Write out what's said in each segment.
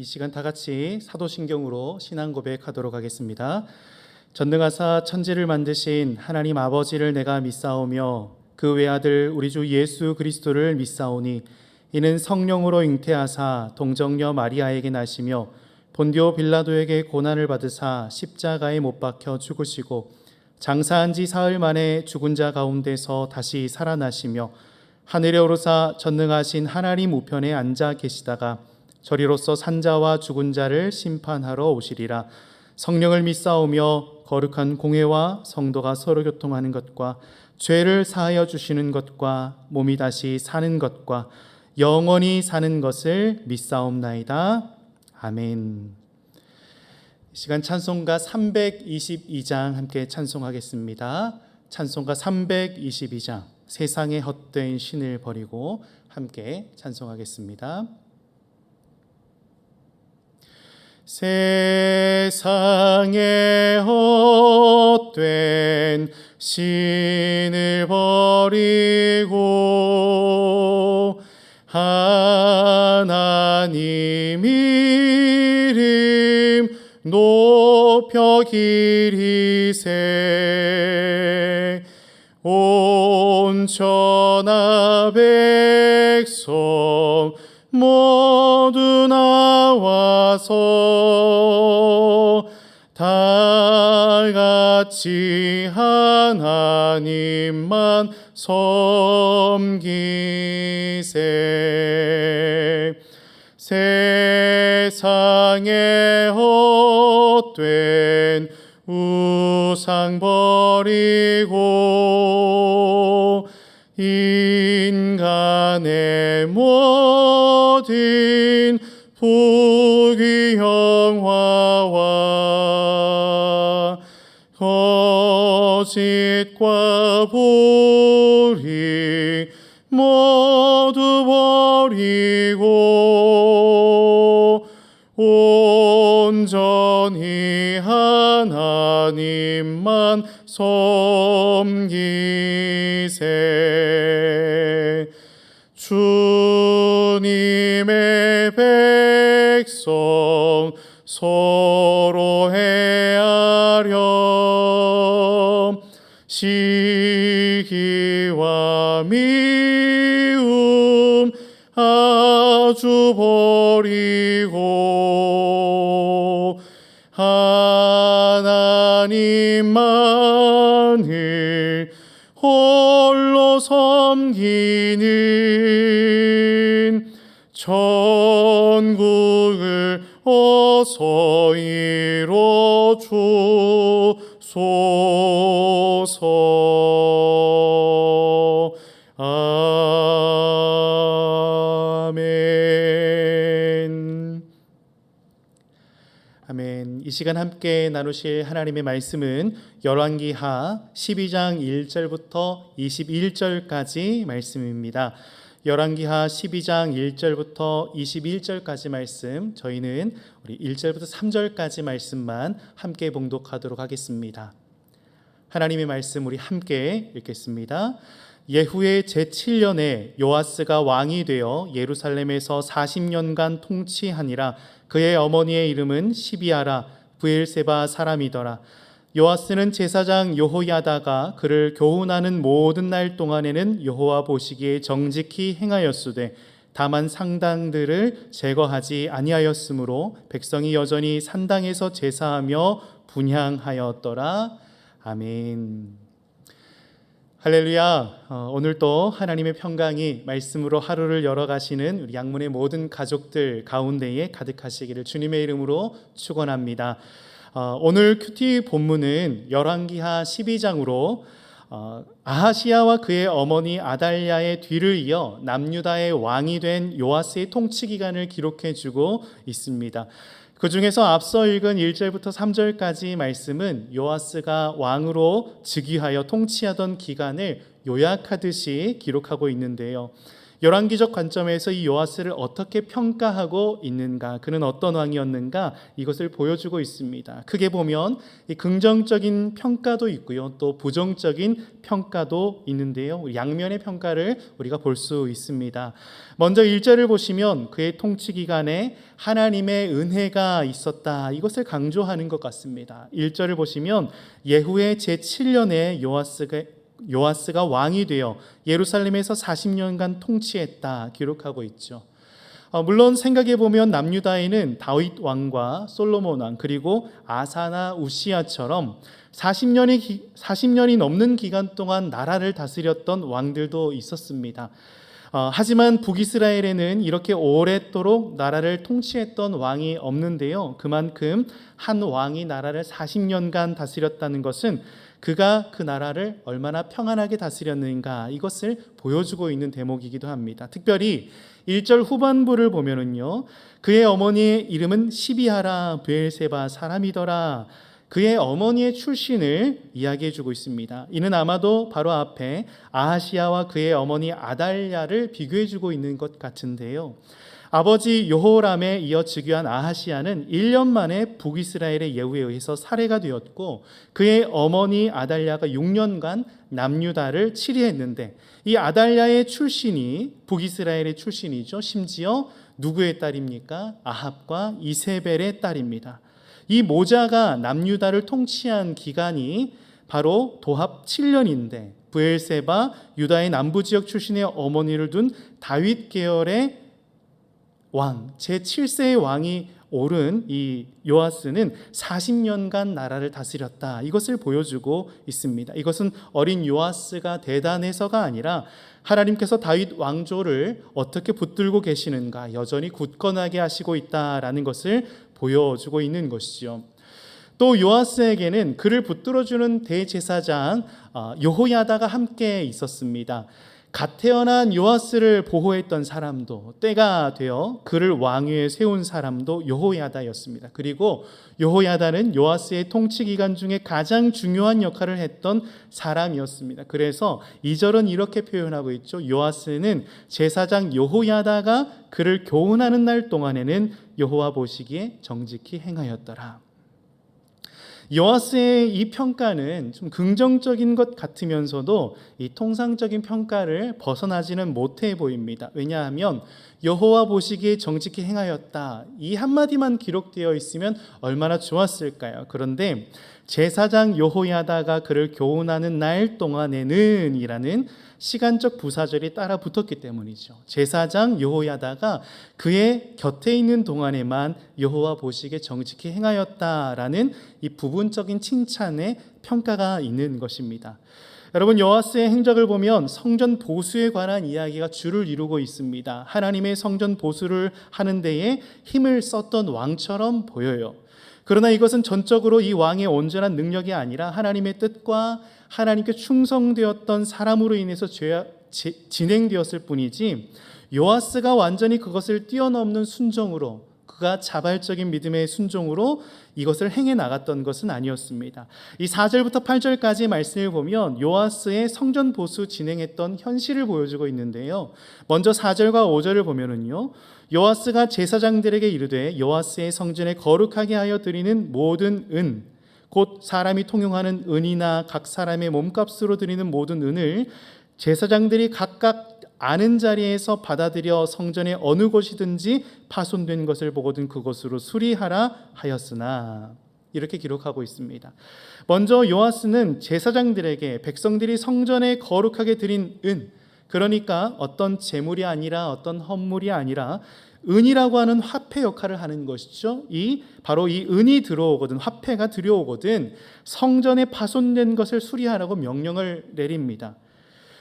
이 시간 다 같이 사도신경으로 신앙 고백하도록 하겠습니다. 전능하사 천지를 만드신 하나님 아버지를 내가 믿사오며 그 외아들 우리 주 예수 그리스도를 믿사오니 이는 성령으로 잉태하사 동정녀 마리아에게 나시며 본디오 빌라도에게 고난을 받으사 십자가에 못 박혀 죽으시고 장사한 지 사흘 만에 죽은 자 가운데서 다시 살아나시며 하늘에 오르사 전능하신 하나님 우편에 앉아 계시다가 저리로서 산자와 죽은 자를 심판하러 오시리라. 성령을 믿사오며 거룩한 공회와 성도가 서로 교통하는 것과 죄를 사하여 주시는 것과 몸이 다시 사는 것과 영원히 사는 것을 믿사옵나이다. 아멘. 이 시간 찬송가 322장 함께 찬송하겠습니다. 찬송가 322장 세상의 헛된 신을 버리고 함께 찬송하겠습니다. 세상의 헛된 신을 버리고 하나님 이름 높여 기리세 온 천하 백성 모두 나와서 다 같이 하나님만 섬기세 세상의 헛된 우상 버리고 인간의 모든 부귀영화와 거짓과 불의 모두 버리고 온전히 하나님만 섬기세 주님의 백성 서로 헤아려 시기와 미움 아주 버리고 하나님만을 홀로 섬기는 천국을 어서 이뤄 주소서. 아멘. 아멘. 이 시간 함께 나누실 하나님의 말씀은 열왕기하 12장 1절부터 21절까지 말씀입니다. 열왕기하 12장 1절부터 21절까지 말씀, 저희는 우리 1절부터 3절까지 말씀만 함께 봉독하도록 하겠습니다. 하나님의 말씀 우리 함께 읽겠습니다. 예후의 제7년에 요아스가 왕이 되어 예루살렘에서 40년간 통치하니라. 그의 어머니의 이름은 시비아라 브엘세바 사람이더라. 요아스는 제사장 여호야다가 그를 교훈하는 모든 날 동안에는 여호와 보시기에 정직히 행하였으되 다만 상당들을 제거하지 아니하였으므로 백성이 여전히 산당에서 제사하며 분향하였더라. 아멘. 할렐루야. 오늘 또 하나님의 평강이 말씀으로 하루를 열어가시는 우리 양문의 모든 가족들 가운데에 가득하시기를 주님의 이름으로 축원합니다. 오늘 큐티 본문은 열왕기하 12장으로 아하시야와 그의 어머니 아달랴의 뒤를 이어 남유다의 왕이 된 요아스의 통치 기간을 기록해주고 있습니다. 그 중에서 앞서 읽은 1절부터 3절까지 말씀은 요아스가 왕으로 즉위하여 통치하던 기간을 요약하듯이 기록하고 있는데요. 열왕기적 관점에서 이 요아스를 어떻게 평가하고 있는가, 그는 어떤 왕이었는가, 이것을 보여주고 있습니다. 크게 보면 이 긍정적인 평가도 있고요, 또 부정적인 평가도 있는데요, 양면의 평가를 우리가 볼 수 있습니다. 먼저 1절을 보시면 그의 통치 기간에 하나님의 은혜가 있었다, 이것을 강조하는 것 같습니다. 1절을 보시면 예후의 제7년에 요아스가 왕이 되어 예루살렘에서 40년간 통치했다 기록하고 있죠. 물론 생각해 보면 남유다에는 다윗 왕과 솔로몬 왕, 그리고 아사나 우시아처럼 40년이 넘는 기간 동안 나라를 다스렸던 왕들도 있었습니다. 하지만 북이스라엘에는 이렇게 오랫도록 나라를 통치했던 왕이 없는데요, 그만큼 한 왕이 나라를 40년간 다스렸다는 것은 그가 그 나라를 얼마나 평안하게 다스렸는가, 이것을 보여주고 있는 대목이기도 합니다. 특별히 1절 후반부를 보면은요, 그의 어머니의 이름은 시비하라 브엘세바 사람이더라, 그의 어머니의 출신을 이야기해 주고 있습니다. 이는 아마도 바로 앞에 아하시야와 그의 어머니 아달랴를 비교해 주고 있는 것 같은데요, 아버지 여호람에 이어 즉위한 아하시야는 1년 만에 북이스라엘의 예후에 의해서 살해가 되었고, 그의 어머니 아달랴가 6년간 남유다를 치리했는데, 이 아달랴의 출신이 북이스라엘의 출신이죠. 심지어 누구의 딸입니까? 아합과 이세벨의 딸입니다. 이 모자가 남유다를 통치한 기간이 바로 도합 7년인데, 브엘세바 유다의 남부 지역 출신의 어머니를 둔 다윗 계열의 왕, 제7세의 왕이 오른 이 요아스는 40년간 나라를 다스렸다, 이것을 보여주고 있습니다. 이것은 어린 요아스가 대단해서가 아니라 하나님께서 다윗 왕조를 어떻게 붙들고 계시는가, 여전히 굳건하게 하시고 있다라는 것을 보여주고 있는 것이죠. 또 요아스에게는 그를 붙들어주는 대제사장 여호야다가 함께 있었습니다. 갓 태어난 요아스를 보호했던 사람도, 때가 되어 그를 왕위에 세운 사람도 여호야다였습니다. 그리고 여호야다는 요아스의 통치 기간 중에 가장 중요한 역할을 했던 사람이었습니다. 그래서 2절은 이렇게 표현하고 있죠. 요아스는 제사장 여호야다가 그를 교훈하는 날 동안에는 여호와 보시기에 정직히 행하였더라. 요아스의 이 평가는 좀 긍정적인 것 같으면서도 이 통상적인 평가를 벗어나지는 못해 보입니다. 왜냐하면 여호와 보시기에 정직히 행하였다, 이 한마디만 기록되어 있으면 얼마나 좋았을까요? 그런데 제사장 여호야다가 그를 교훈하는 날 동안에는 이라는 시간적 부사절이 따라 붙었기 때문이죠. 제사장 여호야다가 그의 곁에 있는 동안에만 여호와 보시기에 정직히 행하였다라는 이 부분적인 칭찬의 평가가 있는 것입니다. 여러분, 요아스의 행적을 보면 성전 보수에 관한 이야기가 주를 이루고 있습니다. 하나님의 성전 보수를 하는 데에 힘을 썼던 왕처럼 보여요. 그러나 이것은 전적으로 이 왕의 온전한 능력이 아니라 하나님의 뜻과 하나님께 충성되었던 사람으로 인해서 진행되었을 뿐이지, 요아스가 완전히 그것을 뛰어넘는 순종으로, 그가 자발적인 믿음의 순종으로 이것을 행해 나갔던 것은 아니었습니다. 이 4절부터 8절까지 말씀을 보면 요아스의 성전 보수 진행했던 현실을 보여주고 있는데요, 먼저 4절과 5절을 보면은요, 요아스가 제사장들에게 이르되 요아스의 성전에 거룩하게 하여 드리는 모든 은, 곧 사람이 통용하는 은이나 각 사람의 몸값으로 드리는 모든 은을 제사장들이 각각 아는 자리에서 받아들여 성전의 어느 곳이든지 파손된 것을 보거든 그것으로 수리하라 하였으나, 이렇게 기록하고 있습니다. 먼저 요아스는 제사장들에게 백성들이 성전에 거룩하게 드린 은, 그러니까 어떤 재물이 아니라 어떤 헌물이 아니라 은이라고 하는 화폐 역할을 하는 것이죠. 바로 이 은이 들어오거든, 화폐가 들여오거든 성전에 파손된 것을 수리하라고 명령을 내립니다.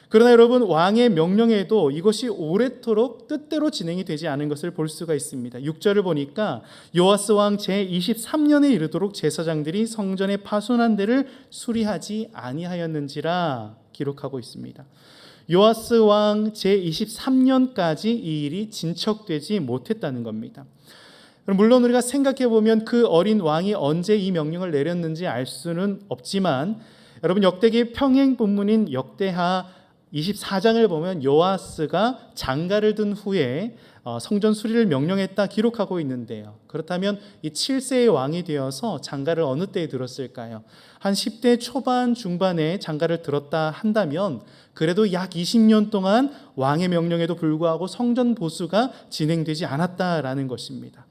그러나 여러분, 왕의 명령에도 이것이 오래도록 뜻대로 진행이 되지 않은 것을 볼 수가 있습니다. 6절을 보니까 요아스 왕 제23년에 이르도록 제사장들이 성전에 파손한 데를 수리하지 아니하였는지라 기록하고 있습니다. 요아스 왕 제23년까지 이 일이 진척되지 못했다는 겁니다. 물론 우리가 생각해 보면 그 어린 왕이 언제 이 명령을 내렸는지 알 수는 없지만, 여러분, 역대기 평행 본문인 역대하 24장을 보면 요아스가 장가를 든 후에 성전 수리를 명령했다 기록하고 있는데요. 그렇다면 이 7세의 왕이 되어서 장가를 어느 때에 들었을까요? 한 10대 초반 중반에 장가를 들었다 한다면 그래도 약 20년 동안 왕의 명령에도 불구하고 성전 보수가 진행되지 않았다라는 것입니다.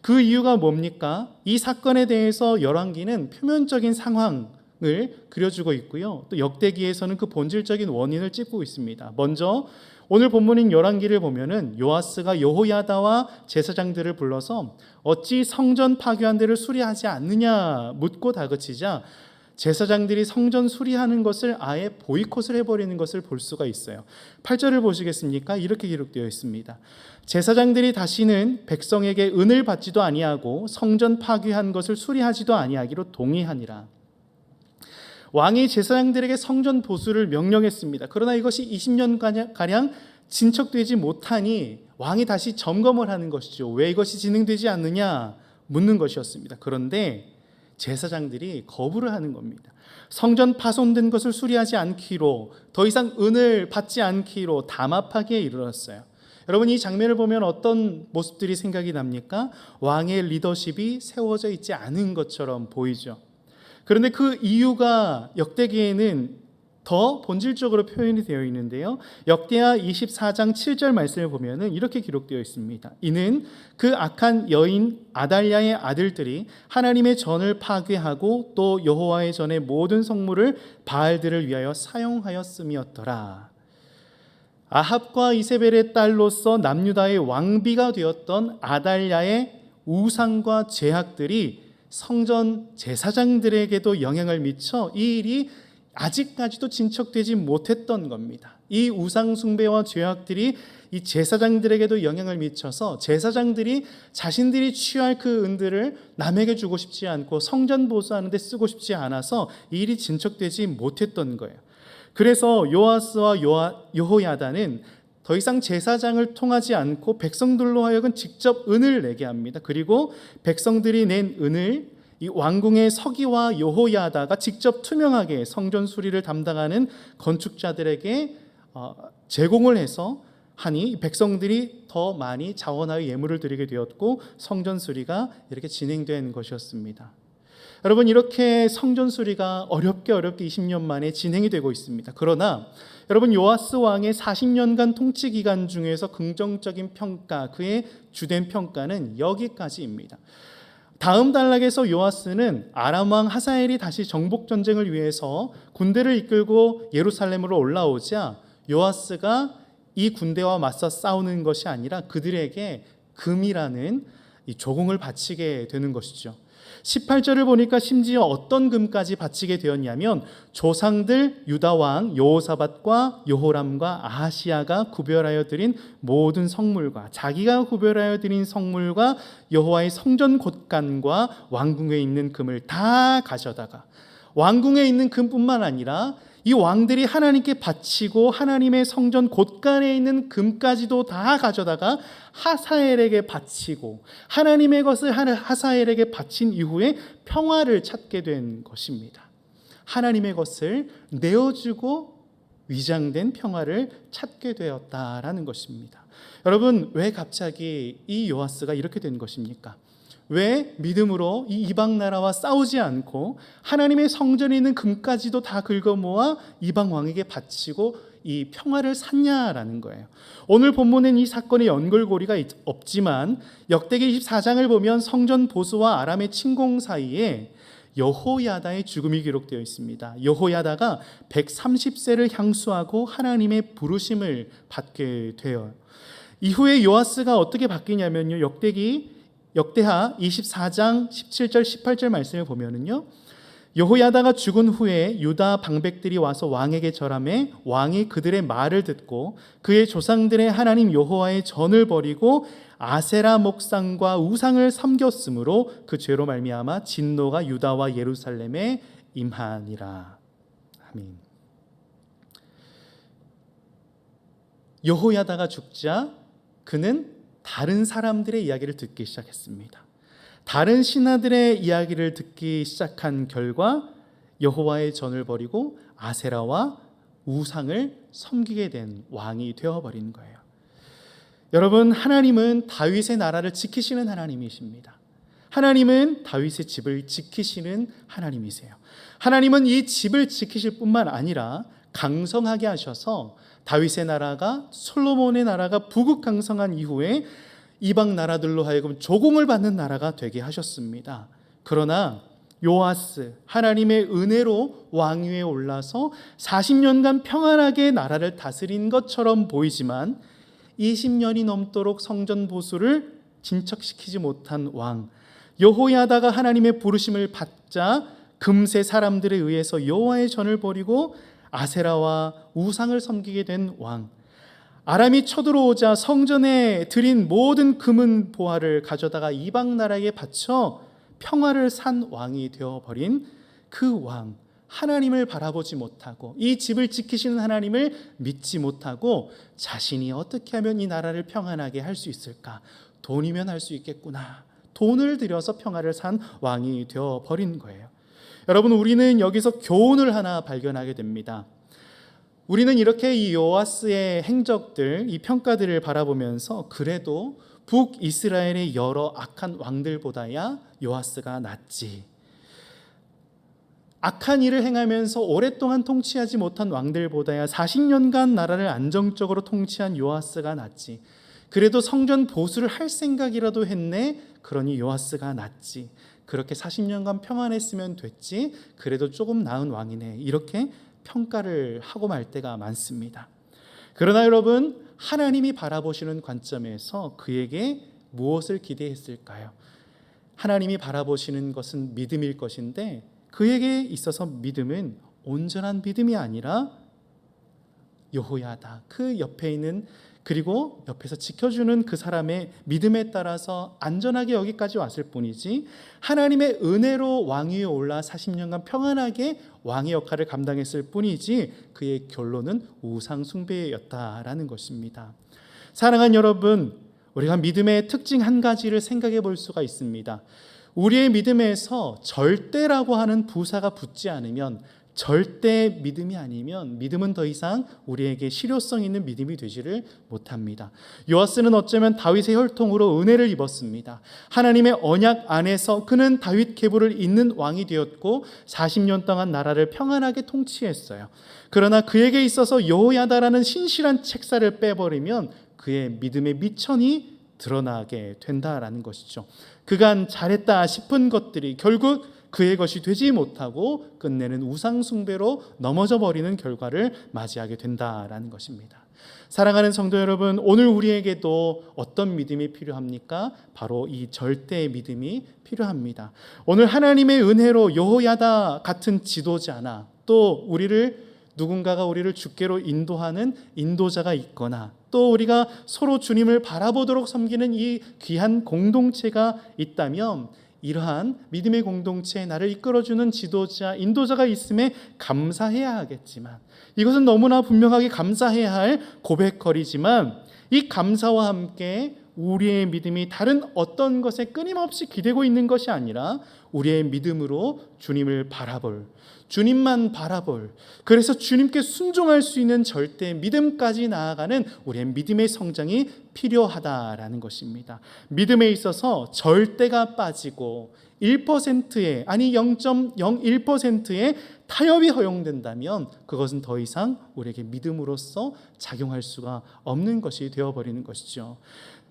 그 이유가 뭡니까? 이 사건에 대해서 열왕기는 표면적인 상황을 그려주고 있고요. 또 역대기에서는 그 본질적인 원인을 짚고 있습니다. 먼저 오늘 본문인 열왕기를 보면은 요아스가 여호야다와 제사장들을 불러서 어찌 성전 파괴한 데를 수리하지 않느냐 묻고 다그치자 제사장들이 성전 수리하는 것을 아예 보이콧을 해버리는 것을 볼 수가 있어요. 8절을 보시겠습니까? 이렇게 기록되어 있습니다. 제사장들이 다시는 백성에게 은을 받지도 아니하고 성전 파괴한 것을 수리하지도 아니하기로 동의하니라. 왕이 제사장들에게 성전 보수를 명령했습니다. 그러나 이것이 20년가량 진척되지 못하니 왕이 다시 점검을 하는 것이죠. 왜 이것이 진행되지 않느냐 묻는 것이었습니다. 그런데 제사장들이 거부를 하는 겁니다. 성전 파손된 것을 수리하지 않기로, 더 이상 은을 받지 않기로 담합하기에 이르렀어요. 여러분, 이 장면을 보면 어떤 모습들이 생각이 납니까? 왕의 리더십이 세워져 있지 않은 것처럼 보이죠. 그런데 그 이유가 역대기에는 더 본질적으로 표현이 되어 있는데요. 역대하 24장 7절 말씀을 보면 이렇게 기록되어 있습니다. 이는 그 악한 여인 아달랴의 아들들이 하나님의 전을 파괴하고 또 여호와의 전의 모든 성물을 바알들을 위하여 사용하였음이었더라. 아합과 이세벨의 딸로서 남유다의 왕비가 되었던 아달랴의 우상과 죄악들이 성전 제사장들에게도 영향을 미쳐 이 일이 아직까지도 진척되지 못했던 겁니다. 이 우상 숭배와 죄악들이 이 제사장들에게도 영향을 미쳐서 제사장들이 자신들이 취할 그 은들을 남에게 주고 싶지 않고 성전 보수하는 데 쓰고 싶지 않아서 이 일이 진척되지 못했던 거예요. 그래서 요아스와 여호야다는 더 이상 제사장을 통하지 않고 백성들로 하여금 직접 은을 내게 합니다. 그리고 백성들이 낸 은을 이 왕궁의 서기와 여호야다가 직접 투명하게 성전 수리를 담당하는 건축자들에게 제공을 해서 하니 백성들이 더 많이 자원하여 예물을 드리게 되었고 성전 수리가 이렇게 진행된 것이었습니다. 여러분, 이렇게 성전 수리가 어렵게 20년 만에 진행이 되고 있습니다. 그러나 여러분, 요아스 왕의 40년간 통치 기간 중에서 긍정적인 평가, 그의 주된 평가는 여기까지입니다. 다음 단락에서 요아스는 아람 왕 하사엘이 다시 정복 전쟁을 위해서 군대를 이끌고 예루살렘으로 올라오자 요아스가 이 군대와 맞서 싸우는 것이 아니라 그들에게 금이라는 이 조공을 바치게 되는 것이죠. 18절을 보니까 심지어 어떤 금까지 바치게 되었냐면 조상들 유다왕 여호사밧과 여호람과 아하시야가 구별하여 드린 모든 성물과 자기가 구별하여 드린 성물과 여호와의 성전 곳간과 왕궁에 있는 금을 다 가져다가, 왕궁에 있는 금뿐만 아니라 이 왕들이 하나님께 바치고 하나님의 성전 곳간에 있는 금까지도 다 가져다가 하사엘에게 바치고 하나님의 것을 하사엘에게 바친 이후에 평화를 찾게 된 것입니다. 하나님의 것을 내어주고 위장된 평화를 찾게 되었다라는 것입니다. 여러분, 왜 갑자기 이 요아스가 이렇게 된 것입니까? 왜 믿음으로 이 이방 나라와 싸우지 않고 하나님의 성전에 있는 금까지도 다 긁어모아 이방 왕에게 바치고 이 평화를 샀냐라는 거예요. 오늘 본문엔 이 사건의 연결고리가 없지만 역대기 24장을 보면 성전 보수와 아람의 침공 사이에 여호야다의 죽음이 기록되어 있습니다. 여호야다가 130세를 향수하고 하나님의 부르심을 받게 되어요. 이후에 요아스가 어떻게 바뀌냐면요, 역대하 24장 17절 18절 말씀을 보면은요, 여호야다가 죽은 후에 유다 방백들이 와서 왕에게 절하매 왕이 그들의 말을 듣고 그의 조상들의 하나님 여호와의 전을 버리고 아세라 목상과 우상을 섬겼으므로 그 죄로 말미암아 진노가 유다와 예루살렘에 임하니라. 아멘. 여호야다가 죽자 그는 다른 사람들의 이야기를 듣기 시작했습니다. 다른 신하들의 이야기를 듣기 시작한 결과 여호와의 전을 버리고 아세라와 우상을 섬기게 된 왕이 되어버린 거예요. 여러분, 하나님은 다윗의 나라를 지키시는 하나님이십니다. 하나님은 다윗의 집을 지키시는 하나님이세요. 하나님은 이 집을 지키실 뿐만 아니라 강성하게 하셔서 다윗의 나라가, 솔로몬의 나라가 부국강성한 이후에 이방 나라들로 하여금 조공을 받는 나라가 되게 하셨습니다. 그러나 요아스, 하나님의 은혜로 왕위에 올라서 40년간 평안하게 나라를 다스린 것처럼 보이지만 20년이 넘도록 성전 보수를 진척시키지 못한 왕 여호야다가 하나님의 부르심을 받자 금세 사람들에 의해서 여호와의 전을 버리고 아세라와 우상을 섬기게 된 왕, 아람이 쳐들어오자 성전에 드린 모든 금은 보화를 가져다가 이방 나라에 바쳐 평화를 산 왕이 되어버린 그 왕, 하나님을 바라보지 못하고 이 집을 지키시는 하나님을 믿지 못하고 자신이 어떻게 하면 이 나라를 평안하게 할 수 있을까? 돈이면 할 수 있겠구나. 돈을 들여서 평화를 산 왕이 되어버린 거예요. 여러분, 우리는 여기서 교훈을 하나 발견하게 됩니다. 우리는 이렇게 이 요아스의 행적들, 이 평가들을 바라보면서 그래도 북이스라엘의 여러 악한 왕들보다야 요아스가 낫지, 악한 일을 행하면서 오랫동안 통치하지 못한 왕들보다야 40년간 나라를 안정적으로 통치한 요아스가 낫지, 그래도 성전 보수를 할 생각이라도 했네, 그러니 요아스가 낫지, 그렇게 40년간 평안했으면 됐지, 그래도 조금 나은 왕이네, 이렇게 평가를 하고 말 때가 많습니다. 그러나 여러분, 하나님이 바라보시는 관점에서 그에게 무엇을 기대했을까요? 하나님이 바라보시는 것은 믿음일 것인데 그에게 있어서 믿음은 온전한 믿음이 아니라 여호야다, 그 옆에 있는, 그리고 옆에서 지켜주는 그 사람의 믿음에 따라서 안전하게 여기까지 왔을 뿐이지, 하나님의 은혜로 왕위에 올라 40년간 평안하게 왕의 역할을 감당했을 뿐이지 그의 결론은 우상 숭배였다라는 것입니다. 사랑하는 여러분, 우리가 믿음의 특징 한 가지를 생각해 볼 수가 있습니다. 우리의 믿음에서 절대라고 하는 부사가 붙지 않으면, 절대 믿음이 아니면 믿음은 더 이상 우리에게 실효성 있는 믿음이 되지를 못합니다. 요아스는 어쩌면 다윗의 혈통으로 은혜를 입었습니다. 하나님의 언약 안에서 그는 다윗 계보를 잇는 왕이 되었고 40년 동안 나라를 평안하게 통치했어요. 그러나 그에게 있어서 여호야다라는 신실한 책사를 빼버리면 그의 믿음의 미천이 드러나게 된다라는 것이죠. 그간 잘했다 싶은 것들이 결국 그의 것이 되지 못하고 끝내는 우상 숭배로 넘어져 버리는 결과를 맞이하게 된다라는 것입니다. 사랑하는 성도 여러분, 오늘 우리에게도 어떤 믿음이 필요합니까? 바로 이 절대의 믿음이 필요합니다. 오늘 하나님의 은혜로 여호야다 같은 지도자나 또 누군가가 우리를 주께로 인도하는 인도자가 있거나 또 우리가 서로 주님을 바라보도록 섬기는 이 귀한 공동체가 있다면, 이러한 믿음의 공동체에 나를 이끌어주는 지도자, 인도자가 있음에 감사해야 하겠지만, 이것은 너무나 분명하게 감사해야 할 고백거리지만, 이 감사와 함께 우리의 믿음이 다른 어떤 것에 끊임없이 기대고 있는 것이 아니라 우리의 믿음으로 주님을 바라볼, 주님만 바라볼, 그래서 주님께 순종할 수 있는 절대 믿음까지 나아가는 우리의 믿음의 성장이 필요하다라는 것입니다. 믿음에 있어서 절대가 빠지고 1%의 아니 0.01%의 타협이 허용된다면 그것은 더 이상 우리에게 믿음으로서 작용할 수가 없는 것이 되어버리는 것이죠.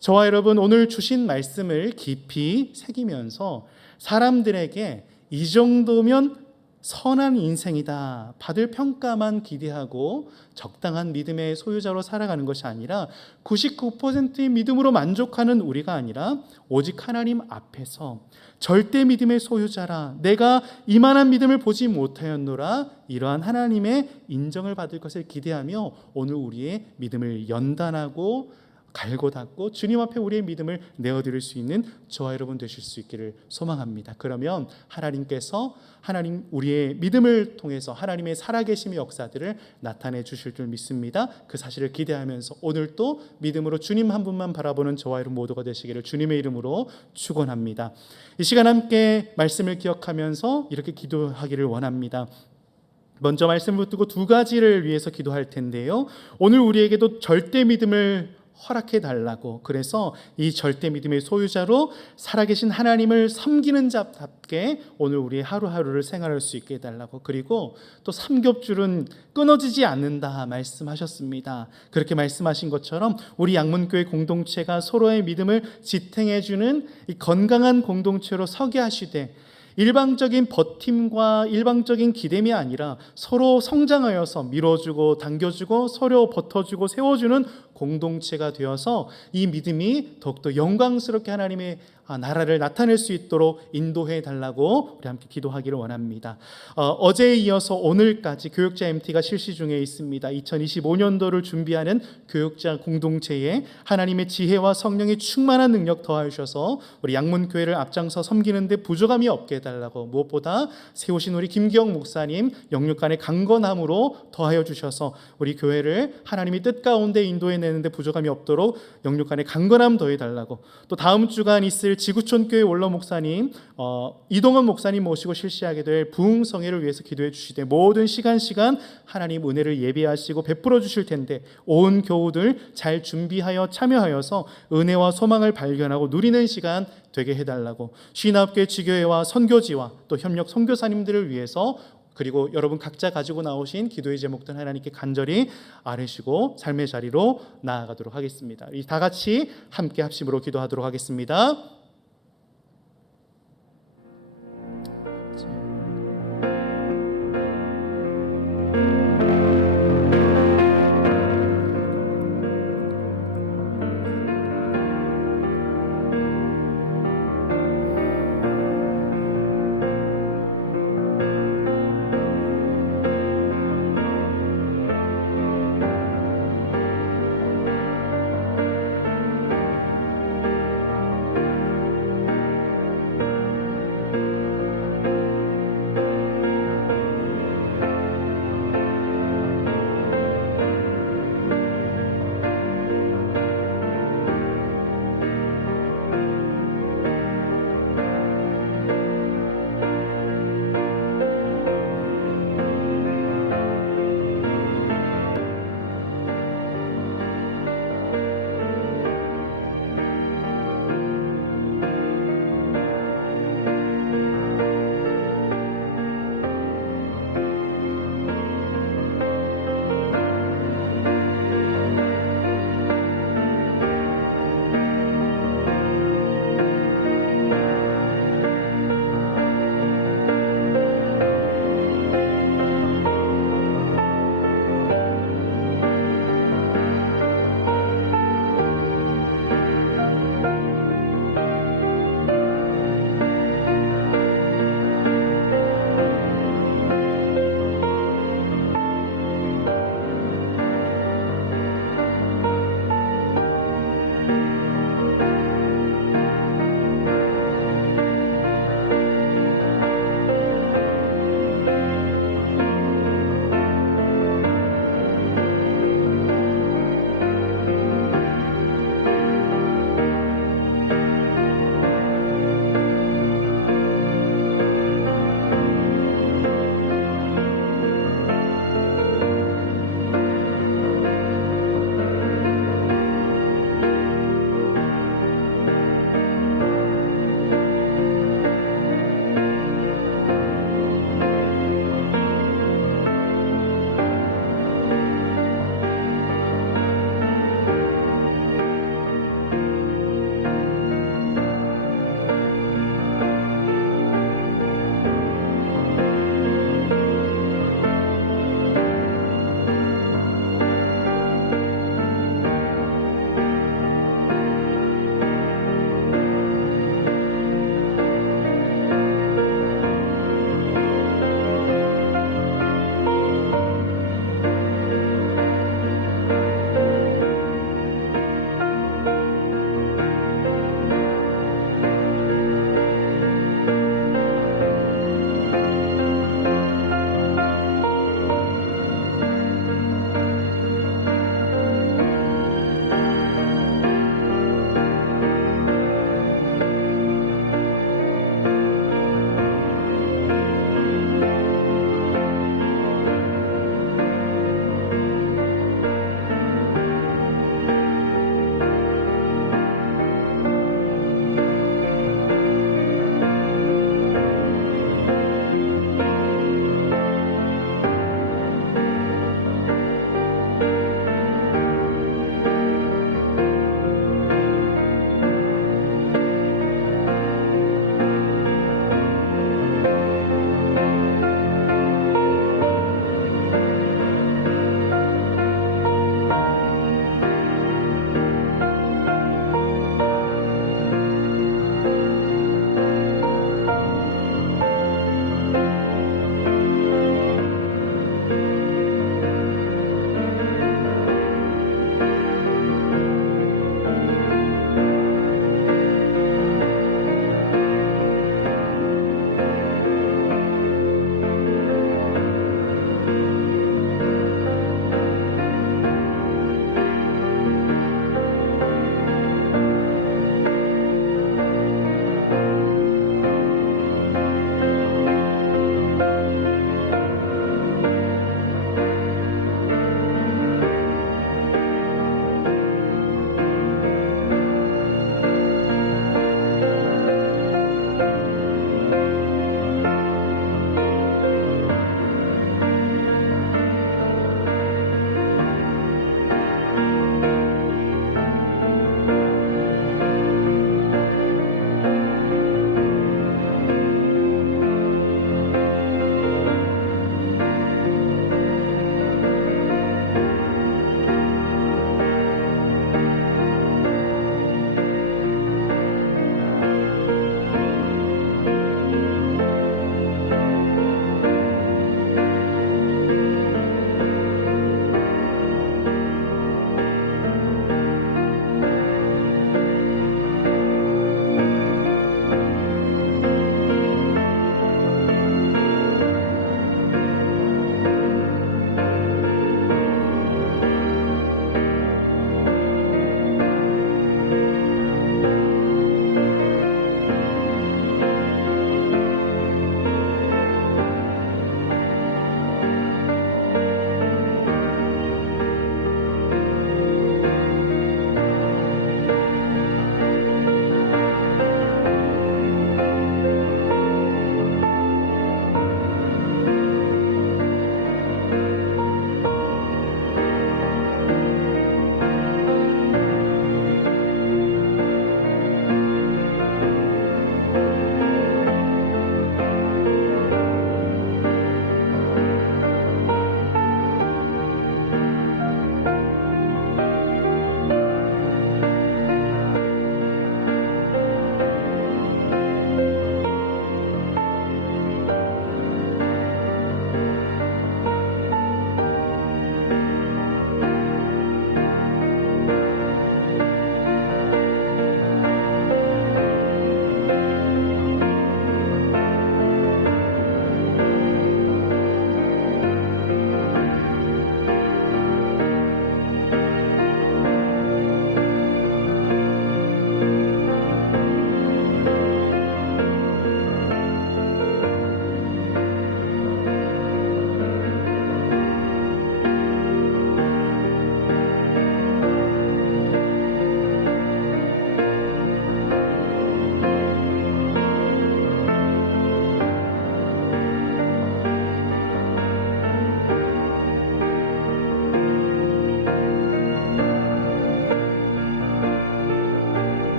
저와 여러분, 오늘 주신 말씀을 깊이 새기면서 사람들에게 이 정도면 선한 인생이다, 받을 평가만 기대하고 적당한 믿음의 소유자로 살아가는 것이 아니라 99%의 믿음으로 만족하는 우리가 아니라 오직 하나님 앞에서 절대 믿음의 소유자라, 내가 이만한 믿음을 보지 못하였노라, 이러한 하나님의 인정을 받을 것을 기대하며 오늘 우리의 믿음을 연단하고 갈고 닦고 주님 앞에 우리의 믿음을 내어드릴 수 있는 저와 여러분 되실 수 있기를 소망합니다. 그러면 하나님께서 우리의 믿음을 통해서 하나님의 살아계심의 역사들을 나타내 주실 줄 믿습니다. 그 사실을 기대하면서 오늘 또 믿음으로 주님 한 분만 바라보는 저와 여러분 모두가 되시기를 주님의 이름으로 축원합니다. 이 시간 함께 말씀을 기억하면서 이렇게 기도하기를 원합니다. 먼저 말씀을 붙들고 두 가지를 위해서 기도할 텐데요. 오늘 우리에게도 절대 믿음을 허락해 달라고, 그래서 이 절대 믿음의 소유자로 살아계신 하나님을 섬기는 자답게 오늘 우리의 하루하루를 생활할 수 있게 해달라고, 그리고 또 삼겹줄은 끊어지지 않는다 말씀하셨습니다. 그렇게 말씀하신 것처럼 우리 양문교회 공동체가 서로의 믿음을 지탱해주는 이 건강한 공동체로 서게 하시되, 일방적인 버팀과 일방적인 기댐이 아니라 서로 성장하여서 밀어주고 당겨주고 서로 버텨주고 세워주는 공동체가 되어서 이 믿음이 더욱더 영광스럽게 하나님의 나라를 나타낼 수 있도록 인도해 달라고 우리 함께 기도하기를 원합니다. 어제에 이어서 오늘까지 교육자 MT가 실시 중에 있습니다. 2025년도를 준비하는 교육자 공동체에 하나님의 지혜와 성령의 충만한 능력 더하셔서 우리 양문교회를 앞장서 섬기는 데 부족함이 없게 해달라고, 무엇보다 세우신 우리 김기영 목사님 영육간의 강건함으로 더하여 주셔서 우리 교회를 하나님의 뜻 가운데 인도해내는 데 부족함이 없도록 영육간의 강건함 더해달라고, 또 다음 주간 있을 지구촌교회 원로 목사님 이동원 목사님 모시고 실시하게 될 부흥성회를 위해서 기도해 주시되, 모든 시간 하나님 은혜를 예비하시고 베풀어 주실 텐데 온 교우들 잘 준비하여 참여하여서 은혜와 소망을 발견하고 누리는 시간 되게 해달라고, 신학교회 지교회와 선교지와 또 협력 선교사님들을 위해서, 그리고 여러분 각자 가지고 나오신 기도의 제목들 하나님께 간절히 아뢰시고 삶의 자리로 나아가도록 하겠습니다. 다 같이 함께 합심으로 기도하도록 하겠습니다.